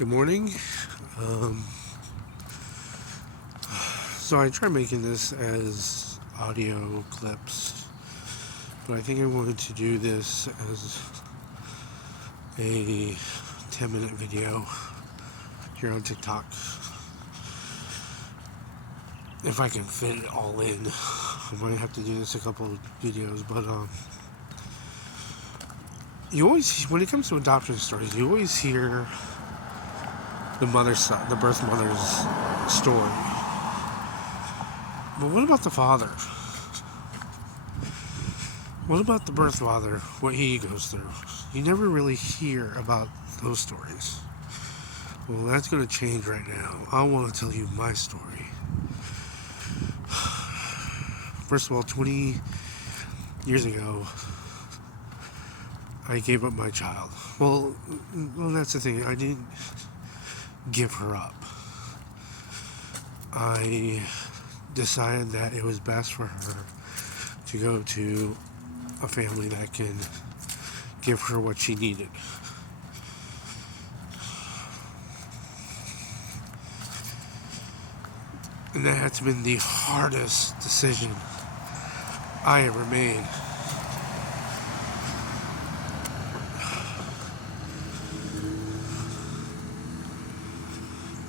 Good morning. Um, so I tried making this as audio clips, but I think I wanted to do this as a 10-minute video here on TikTok. If I can fit it all in, I might have to do this a couple of videos, but you always, when it comes to adoption stories, you always hear the birth mother's story. But what about the father? What about the birth father, what he goes through? You never really hear about those stories. Well, that's going to change right now. I want to tell you my story. First of all, 20 years ago, I gave up my child. Well, that's the thing. I didn't give her up. I decided that it was best for her to go to a family that can give her what she needed. And that has been the hardest decision I ever made.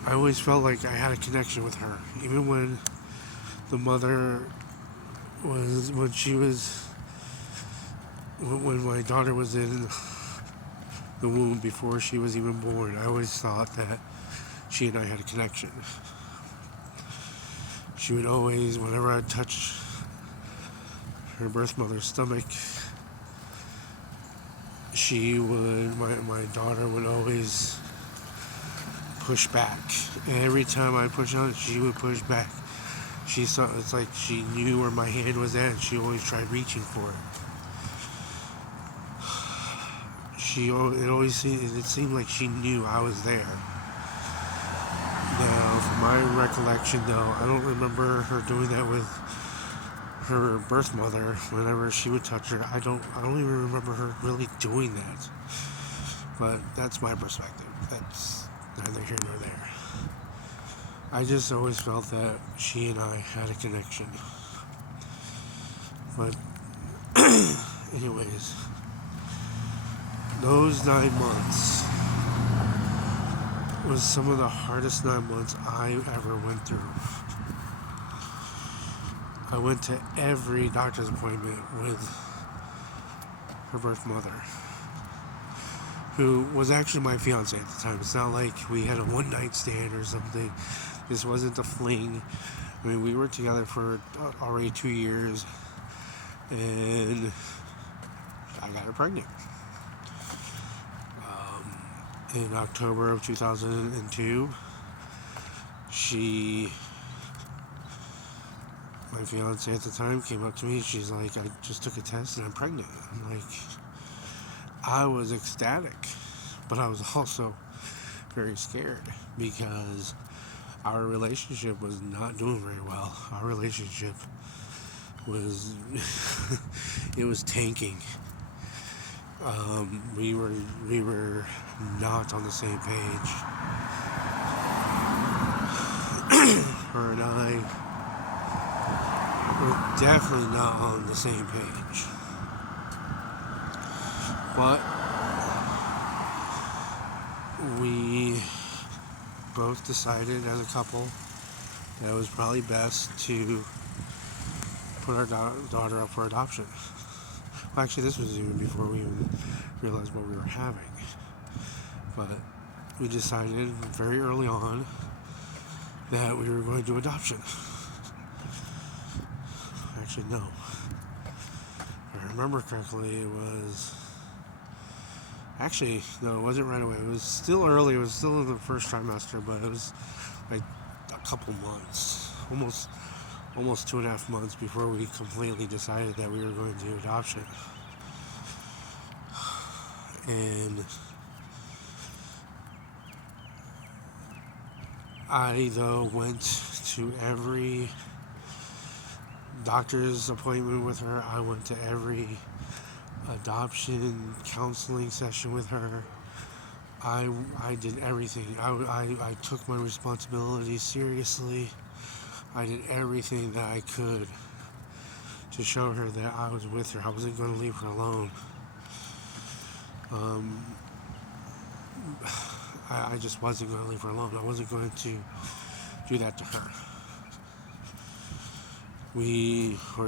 I always felt like I had a connection with her, even when the mother was, when my daughter was in the womb before she was even born. I always thought that she and I had a connection. She would always, whenever I'd touch her birth mother's stomach, my daughter would always push back. And every time I push on it, she would push back. It's like she knew where my hand was at, and she always tried reaching for it. It seemed like she knew I was there. Now, from my recollection, though, I don't remember her doing that with her birth mother. Whenever she would touch her, I don't even remember her really doing that. But that's my perspective. That's neither here nor there. I just always felt that she and I had a connection. But anyways, those 9 months was some of the hardest 9 months I ever went through. I went to every doctor's appointment with her birth mother, who was actually my fiance at the time. It's not like we had a one-night stand or something. This wasn't a fling. I mean, we were together for already 2 years, and I got her pregnant. In October of 2002, my fiance at the time, came up to me. She's like, I just took a test and I'm pregnant. I'm like, I was ecstatic, but I was also very scared because our relationship was not doing very well. Our relationship was it was tanking. We were not on the same page. Her and I were definitely not on the same page. But we both decided as a couple that it was probably best to put our daughter up for adoption. Well, actually, this was even before we even realized what we were having. But we decided very early on that we were going to do adoption. Actually, no. If I remember correctly, it was... Actually, no, it wasn't right away. It was still early. It was still in the first trimester, but it was like a couple months. Almost 2.5 months before we completely decided that we were going to do adoption. And I, though, went to every doctor's appointment with her. I went to every adoption counseling session with her. I did everything. I took my responsibility seriously. I did everything that I could to show her that I was with her. I wasn't going to leave her alone. Um, I just wasn't going to leave her alone. I wasn't going to do that to her.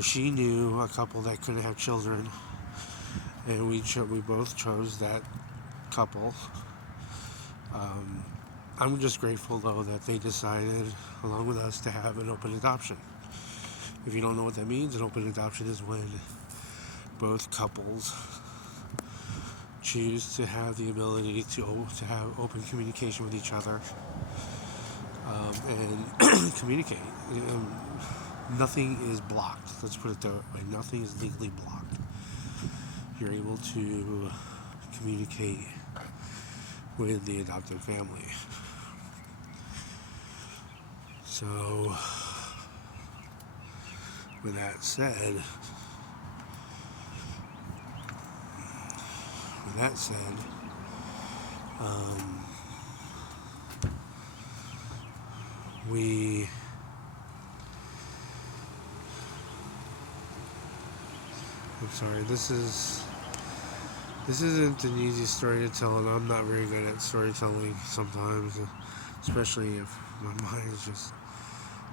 She knew a couple that couldn't have children, and we both chose that couple. I'm just grateful though that they decided, along with us, to have an open adoption. If you don't know what that means, an open adoption is when both couples choose to have the ability to have open communication with each other, and communicate. Nothing is blocked. Let's put it that way. Nothing is legally blocked. You're able to communicate with the adoptive family. So, with that said, we I'm sorry, this isn't an easy story to tell, and I'm not very good at storytelling sometimes, especially if my mind is just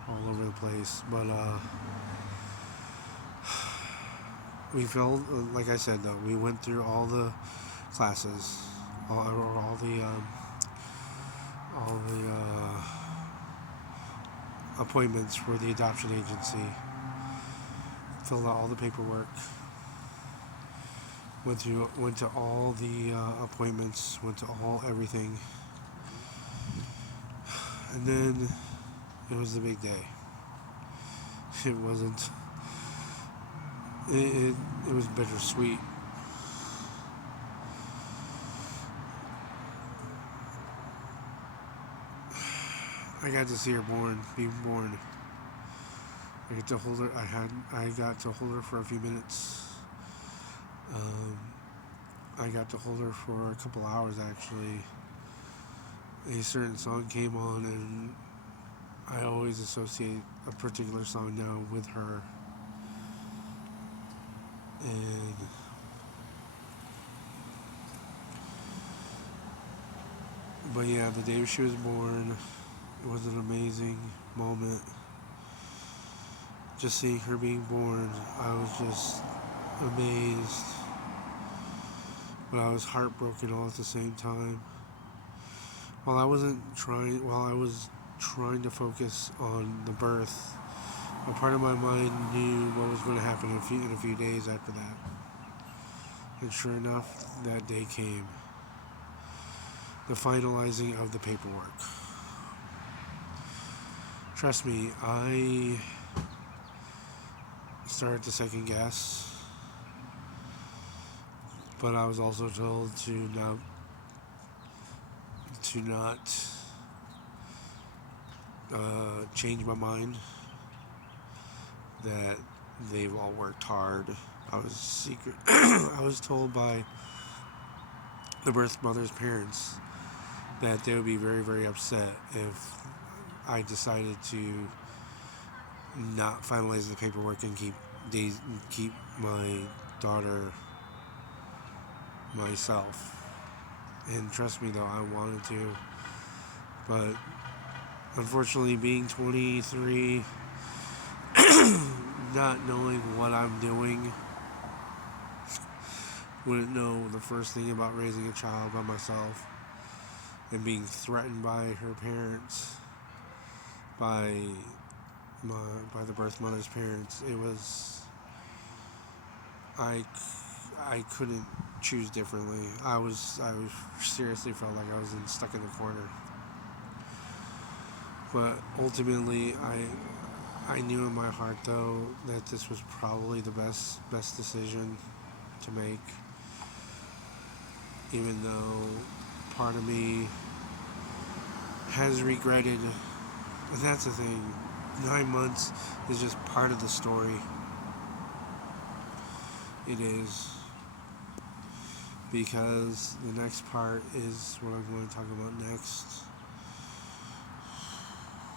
all over the place. But we felt, like I said, though, we went through all the classes, all the appointments for the adoption agency, filled out all the paperwork, went to all the appointments, went to everything, and then it was the big day. It wasn't. It was bittersweet. I got to see her being born. I got to hold her. I got to hold her for a few minutes. I got to hold her for a couple hours actually. A certain song came on, and I always associate a particular song now with her. And but yeah, the day she was born, it was an amazing moment. Just seeing her being born, I was just amazed, but I was heartbroken all at the same time. While I was trying to focus on the birth, a part of my mind knew what was going to happen in a few days after that. And sure enough, that day came. The finalizing of the paperwork. Trust me, I started to second guess, but I was also told to not change my mind, that they've all worked hard. I was told by the birth mother's parents that they would be very, very upset if I decided to not finalize the paperwork and keep my daughter myself. And trust me though, I wanted to, but unfortunately, being 23, not knowing what I'm doing, wouldn't know the first thing about raising a child by myself, and being threatened by her parents, by the birth mother's parents, it was, I couldn't choose differently. I seriously felt like I was stuck in the corner. But ultimately, I knew in my heart though that this was probably the best decision to make, even though part of me has regretted. And that's the thing. 9 months is just part of the story. It is. because the next part is what I'm going to talk about next.